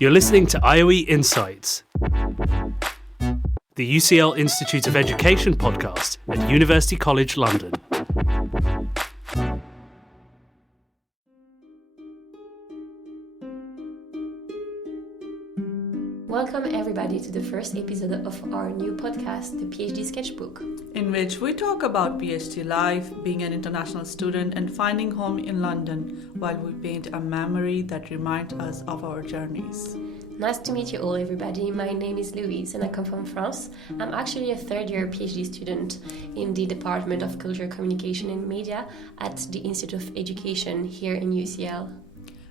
You're listening to IOE Insights, the UCL Institute of Education podcast at University College London. Welcome everybody to the first episode of our new podcast, the PhD Sketchbook, in which we talk about PhD life, being an international student and finding home in London while we paint a memory that reminds us of our journeys. Nice to meet you all, everybody. My name is Louise and I come from France. I'm actually a third-year PhD student in the Department of Culture, Communication and Media at the Institute of Education here in UCL.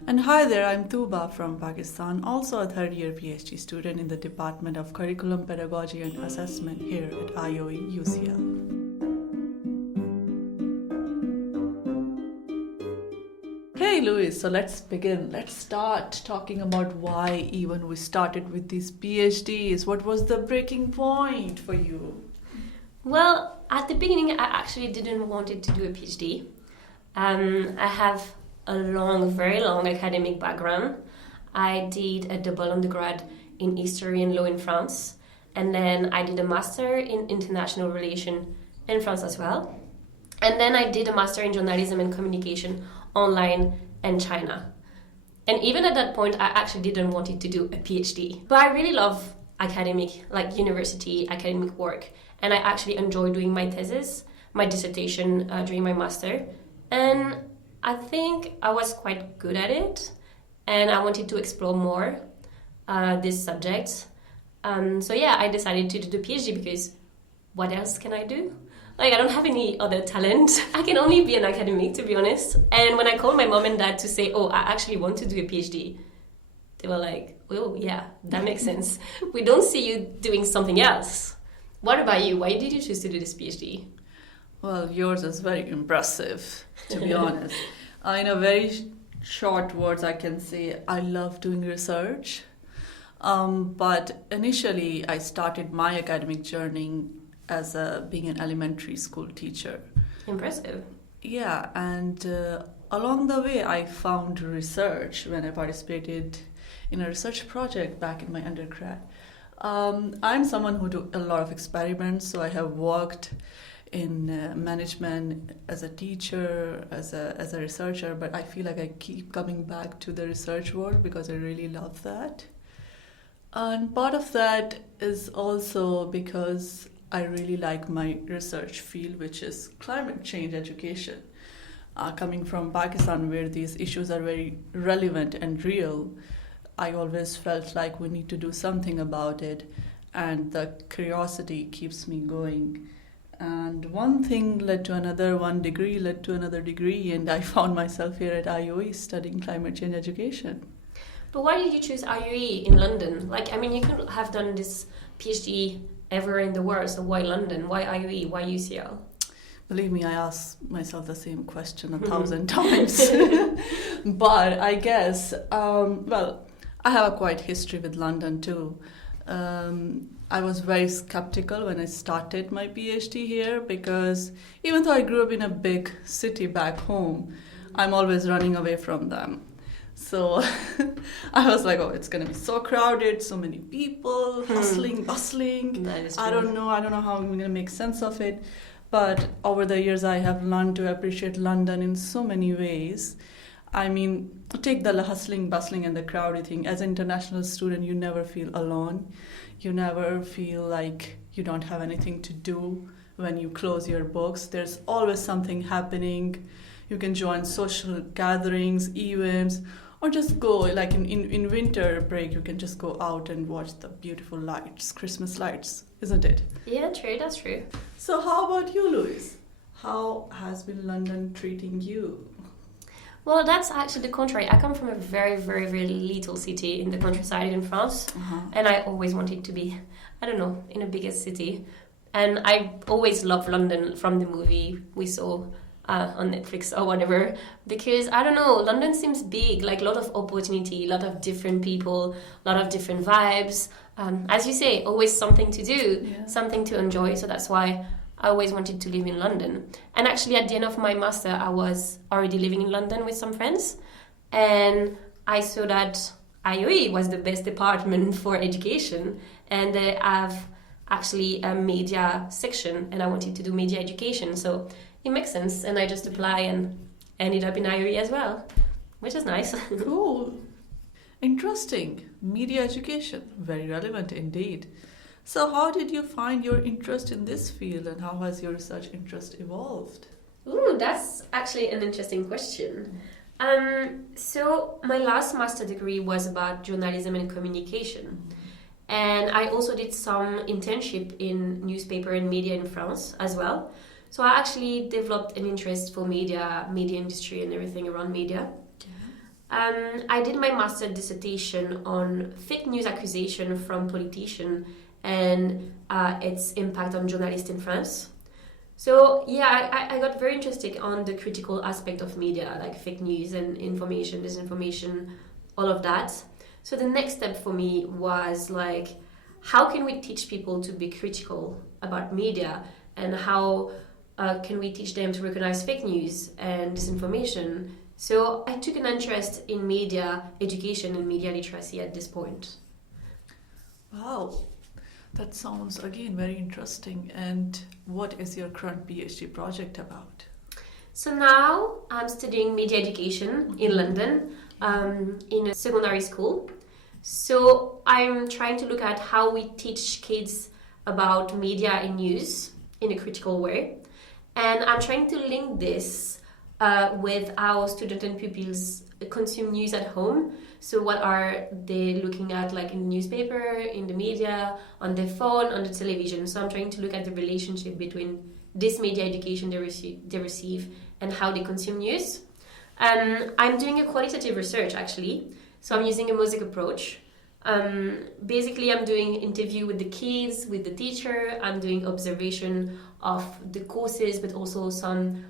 And hi there, I'm Tooba from Pakistan, also a third-year PhD student in the Department of Curriculum, Pedagogy and Assessment here at IOE UCL. Hey Louise, so let's begin. Let's start talking about why even we started with these PhDs. What was the breaking point for you? Well, at the beginning, I actually didn't want to do a PhD. I have a very long academic background. I did a double undergrad in history and law in France, and then I did a master in international relations in France as well. And then I did a master in journalism and communication online in China. And even at that point, I actually didn't want to do a PhD. But I really love academic, like university academic work. And I actually enjoy doing my thesis, my dissertation during my master. And I think I was quite good at it, and I wanted to explore more this subject. So I decided to do the PhD because what else can I do? Like, I don't have any other talent. I can only be an academic, to be honest. And when I called my mom and dad to say, I actually want to do a PhD, they were like, oh, yeah, that makes sense. We don't see you doing something else. What about you? Why did you choose to do this PhD? Well, yours is very impressive, to be honest. In a very short words, I can say I love doing research. But initially, I started my academic journey as being an elementary school teacher. Impressive. Yeah, and along the way, I found research when I participated in a research project back in my undergrad. I'm someone who do a lot of experiments, so I have worked in management as a teacher, as a researcher, but I feel like I keep coming back to the research world because I really love that. And part of that is also because I really like my research field, which is climate change education. Coming from Pakistan, where these issues are very relevant and real, I always felt like we need to do something about it, and the curiosity keeps me going. And one thing led to another, one degree led to another degree, and I found myself here at IOE studying climate change education. But why did you choose IOE in London? You could have done this PhD everywhere in the world, so why London? Why IOE? Why UCL? Believe me, I asked myself the same question 1,000 times. But I guess, I have a quite history with London too. I was very skeptical when I started my PhD here because even though I grew up in a big city back home, I'm always running away from them. So I was like, it's going to be so crowded, so many people, hustling, bustling. That is true. I don't know how I'm going to make sense of it. But over the years, I have learned to appreciate London in so many ways. Take the hustling, bustling and the crowded thing. As an international student, you never feel alone. You never feel like you don't have anything to do when you close your books. There's always something happening. You can join social gatherings, events, or just go, like in winter break, you can just go out and watch the beautiful lights, Christmas lights, isn't it? Yeah, true, that's true. So how about you, Louise? How has been London treating you? Well, that's actually the contrary. I come from a very, very, very little city in the countryside in France. And I always wanted to be, in a bigger city. And I always loved London from the movie we saw on Netflix or whatever. Because, London seems big, like a lot of opportunity, a lot of different people, a lot of different vibes. As you say, always something to do, something to enjoy. So that's why I always wanted to live in London. And actually at the end of my master, I was already living in London with some friends. And I saw that IOE was the best department for education, and they have actually a media section, and I wanted to do media education, so it makes sense, and I just apply and ended up in IOE as well, which is nice. Cool. Interesting. Media education. Very relevant indeed. So how did you find your interest in this field, and how has your research interest evolved? Ooh, that's actually an interesting question. So my last master degree was about journalism and communication. And I also did some internship in newspaper and media in France as well. So I actually developed an interest for media industry and everything around media. I did my master dissertation on fake news accusation from politicians and its impact on journalists in France. So yeah, I got very interested on the critical aspect of media, like fake news and information, disinformation, all of that. So the next step for me was like, how can we teach people to be critical about media, and how can we teach them to recognize fake news and disinformation? So I took an interest in media education and media literacy at this point. Wow, that sounds again very interesting. And what is your current PhD project about? So now I'm studying media education in London, in a secondary school. So I'm trying to look at how we teach kids about media and news in a critical way. And I'm trying to link this with how students and pupils consume news at home. So what are they looking at, like in the newspaper, in the media, on their phone, on the television? So I'm trying to look at the relationship between this media education they receive and how they consume news. I'm doing a qualitative research actually. So I'm using a mosaic approach. Basically, I'm doing interview with the kids, with the teacher. I'm doing observation of the courses, but also some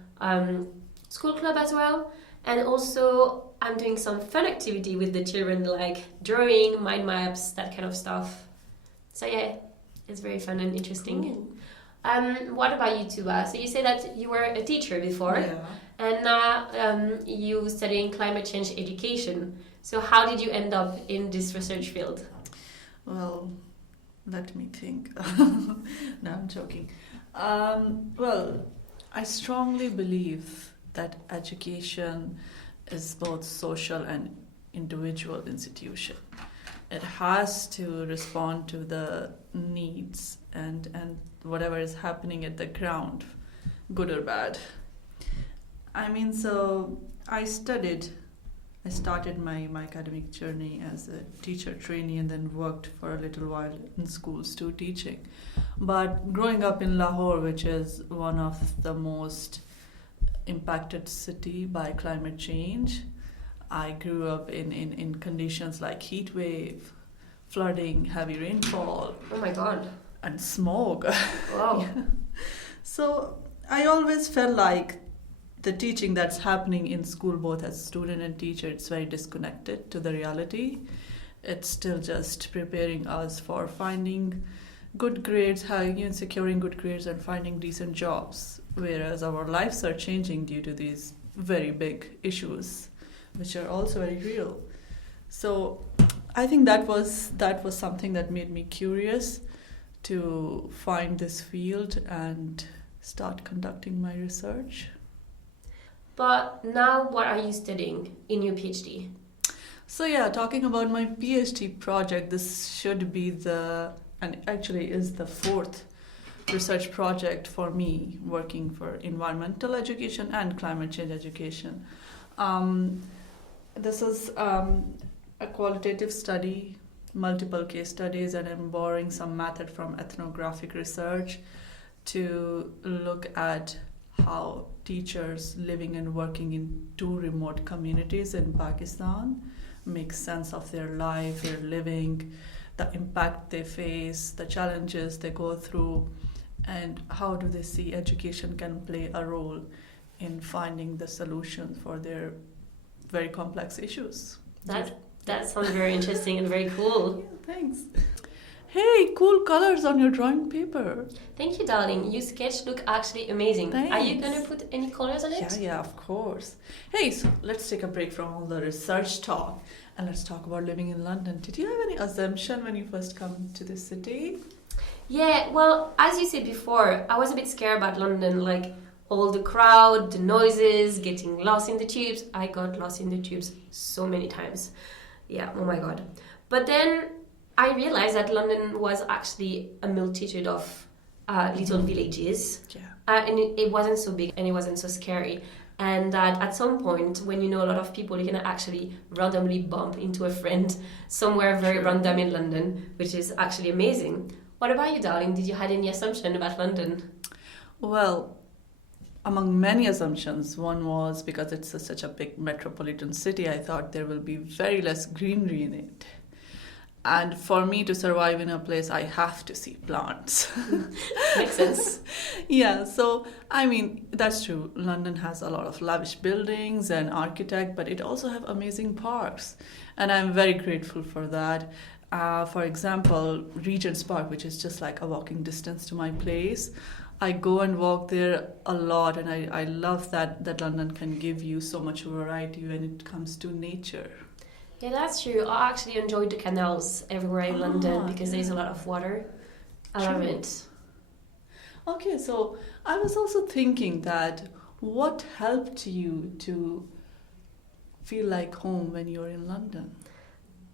school club as well. And also, I'm doing some fun activity with the children, like drawing, mind maps, that kind of stuff. So yeah, it's very fun and interesting. Cool. What about you, Tooba? So you say that you were a teacher before, and now you studying climate change education. So how did you end up in this research field? Well, let me think. No, I'm joking. Well, I strongly believe that education is both social and individual institution. It has to respond to the needs and whatever is happening at the ground, good or bad. I mean, so I started my academic journey as a teacher trainee and then worked for a little while in schools too, teaching. But growing up in Lahore, which is one of the most impacted city by climate change, I grew up in conditions like heat wave, flooding, heavy rainfall. Oh my God. And smog. Wow. Yeah. So I always felt like the teaching that's happening in school, both as student and teacher, it's very disconnected to the reality. It's still just preparing us for finding good grades, securing good grades and finding decent jobs, whereas our lives are changing due to these very big issues, which are also very real. So I think that was something that made me curious to find this field and start conducting my research. But now what are you studying in your PhD? So yeah, talking about my PhD project, this should be and actually is the fourth research project for me working for environmental education and climate change education. This is a qualitative study, multiple case studies, and I'm borrowing some method from ethnographic research to look at how teachers living and working in two remote communities in Pakistan make sense of their life, their living, the impact they face, the challenges they go through, and how do they see education can play a role in finding the solution for their very complex issues. That sounds very interesting and very cool. Yeah, thanks. Hey, cool colors on your drawing paper. Thank you, darling. Your sketch look actually amazing. Thanks. Are you gonna put any colors on it? Yeah, of course. Hey, so let's take a break from all the research talk And let's talk about living in London. Did you have any assumption when you first come to this city? Yeah, well, as you said before, I was a bit scared about London, like all the crowd, the noises, getting lost in the tubes. I got lost in the tubes so many times. Yeah, oh my God. But then I realized that London was actually a multitude of little villages. Yeah. And it wasn't so big and it wasn't so scary. And that at some point, when you know a lot of people, you can actually randomly bump into a friend somewhere very random in London, which is actually amazing. What about you, darling? Did you have any assumption about London? Well, among many assumptions, one was because it's such a big metropolitan city, I thought there will be very less greenery in it. And for me to survive in a place, I have to see plants. Makes sense. Yeah, so I mean, that's true. London has a lot of lavish buildings and architect, but it also have amazing parks. And I'm very grateful for that. For example, Regent's Park, which is just like a walking distance to my place. I go and walk there a lot, and I love that London can give you so much variety when it comes to nature. Yeah, that's true. I actually enjoyed the canals everywhere in London because there's a lot of water. I love it. Okay, so I was also thinking that what helped you to feel like home when you're in London?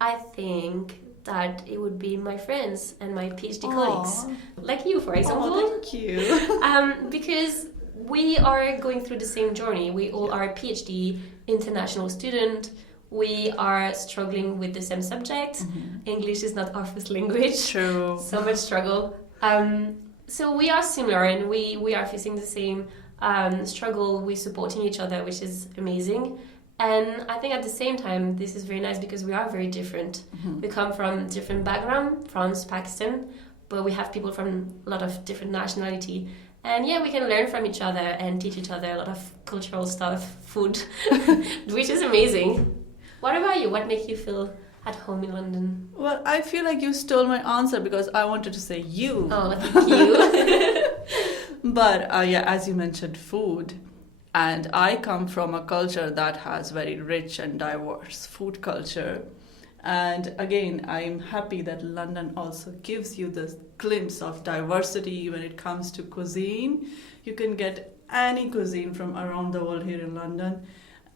I think that it would be my friends and my PhD colleagues, like you, for example. Oh, thank you. Because we are going through the same journey. We all are PhD international student. We are struggling with the same subject. Mm-hmm. English is not our first language. True. So much struggle. So we are similar and we are facing the same struggle. We're supporting each other, which is amazing. And I think at the same time, this is very nice because we are very different. Mm-hmm. We come from different background, France, Pakistan, but we have people from a lot of different nationality. And yeah, we can learn from each other and teach each other a lot of cultural stuff, food, which is amazing. What about you? What makes you feel at home in London? Well, I feel like you stole my answer because I wanted to say you. Oh, thank you. But yeah, as you mentioned, food. And I come from a culture that has very rich and diverse food culture. And again, I'm happy that London also gives you this glimpse of diversity when it comes to cuisine. You can get any cuisine from around the world here in London.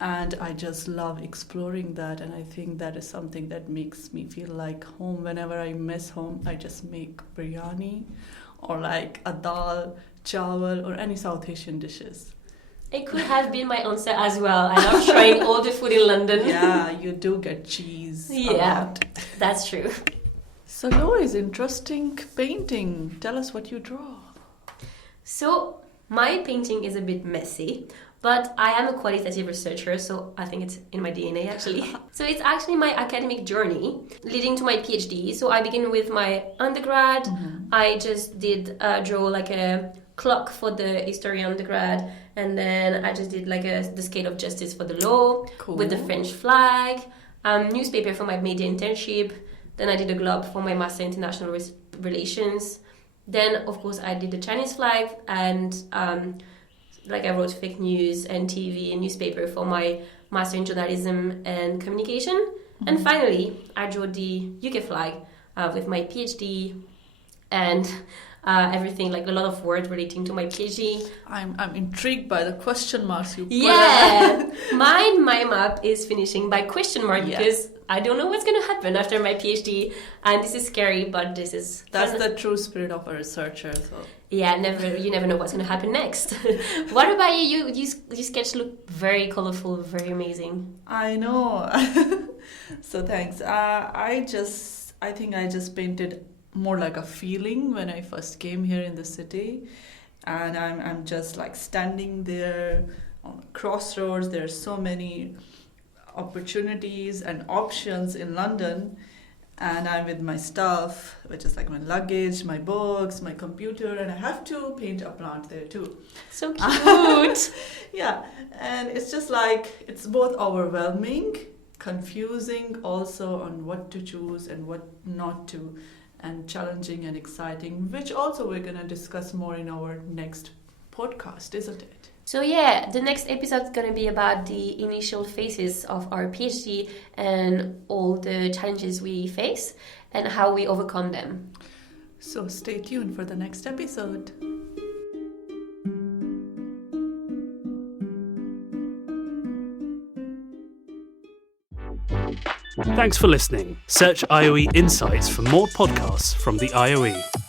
And I just love exploring that, and I think that is something that makes me feel like home. Whenever I miss home, I just make biryani or like a dal, chawal, or any South Asian dishes. It could have been my answer as well. I love trying all the food in London. Yeah, you do get cheese. Yeah, a lot. That's true. So Louise, interesting painting. Tell us what you draw. So my painting is a bit messy. But I am a qualitative researcher, so I think it's in my DNA actually. So it's actually my academic journey leading to my PhD. So I begin with my undergrad. Mm-hmm. I just did draw like a clock for the history undergrad, and then I just did like the scale of justice for the law with the French flag, newspaper for my media internship. Then I did a globe for my master in international relations. Then of course I did the Chinese flag and like I wrote fake news and TV and newspaper for my master in journalism and communication. Mm-hmm. And finally, I drew the UK flag with my PhD and everything, like a lot of words relating to my PhD. I'm intrigued by the question marks you put. Yeah, my map is finishing by question mark because I don't know what's going to happen after my PhD, and this is scary, but this is that's the true spirit of a researcher. So. Yeah, you never know what's going to happen next. What about you? You sketch look very colorful, very amazing. I know. So thanks. I think I just painted more like a feeling when I first came here in the city, and I'm just like standing there on crossroads. There are so many opportunities and options in London, and I'm with my stuff, which is like my luggage, my books, my computer, and I have to paint a plant there too. So cute. Yeah, and it's just like it's both overwhelming, confusing also on what to choose and what not to, and challenging and exciting, which also we're going to discuss more in our next podcast, isn't it? So yeah, the next episode is going to be about the initial phases of our PhD and all the challenges we face and how we overcome them. So stay tuned for the next episode. Thanks for listening. Search IOE Insights for more podcasts from the IOE.